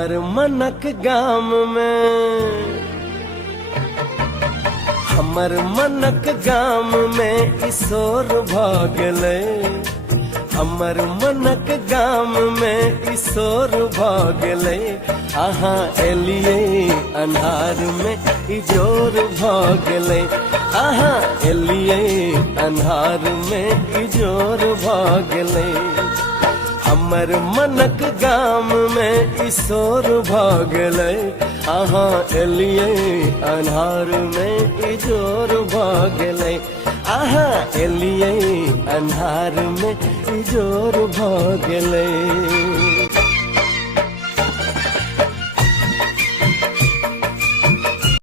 हमर मनक गाम में, हमर मनक गाम में ईशोर भ गेलै। हमर मनक गाम में ईशोर भ गेलै। अहाँ एलियै अन्हार में इजोर भ गेलै। अहाँ एलियै अन्हार में इजोर भ गेलै। हमर मनक गाम में ईशोर भ गेलै। अहाँ एलियै अन्हार में इजोर भ गेलै। अहाँ एलियै अन्हार में इजोर भ गेलै।